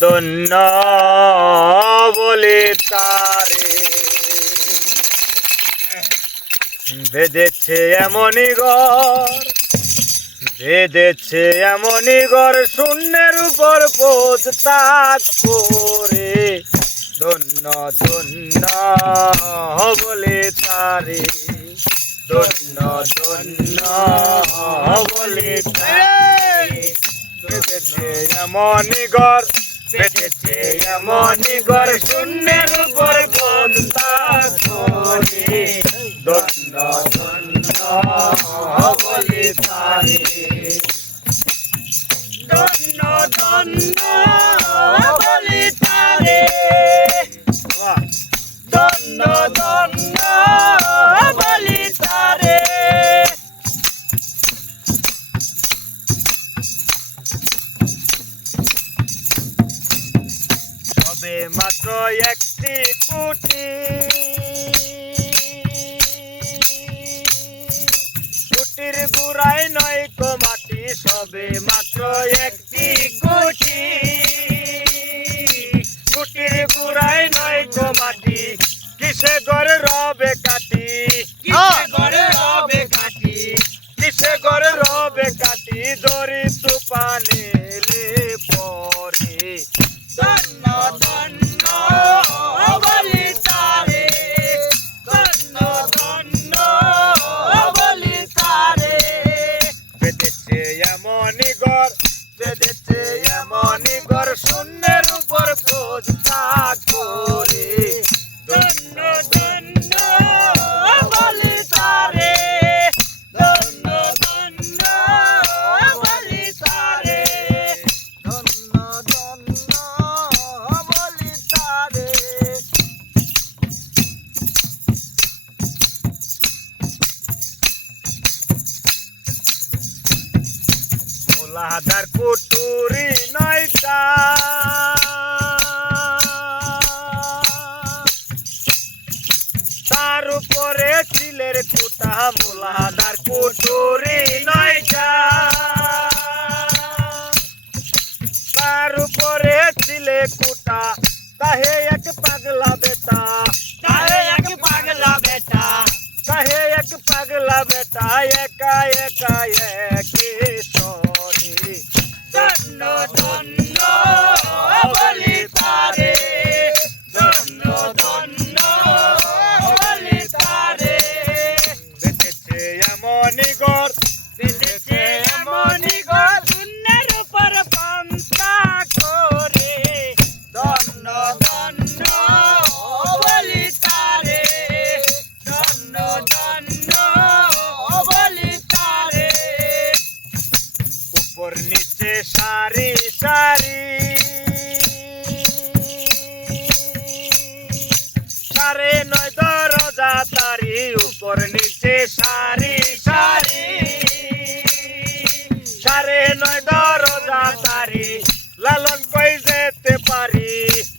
ধন্য বলে তারে। বেঁধেছে এমনই ঘর, বেঁধেছে এমনই ঘর, শূন্যের উপর বোধ তাক করে। ধন্য ধন্য বলে তারে। ধন্য ধন্য বলে তারে। বেঁধেছে এমনই ঘর বেঁধেছে এমনই ঘর শূন্যের উপর তাক করে ধন্য ধন্য বলে তারে। ধন্য ধন্য বলে তারে। তবে মাত্র একটি কুটি। কুটির গুড়াই নয় তো মাটি সবে মাত্র একটি বেঁধেছে এমনই মোলাদার কুটুরি নয়টা। তার উপরে চিলের কুটা মোলাদার কুটুরি নয়টা। তার উপরে চিলে কুটা কাহে এক পাগলা বেটা। কাহে এক পাগলা বেটা। কাহে এক পাগলা বেটা একা একা একে সরে ধন্য ধন্য বলি সারি সারি। সারে নয় দরজা তারি উপর নিচে সারি সারি। সারে নয় দরজা তারি লালন কই যেতে পারি?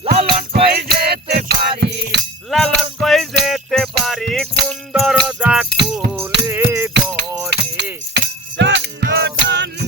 লালন কই যেতে পারি? লালন কই যেতে পারি? কোন দরজা খুলে গরে ধন্য ধন্য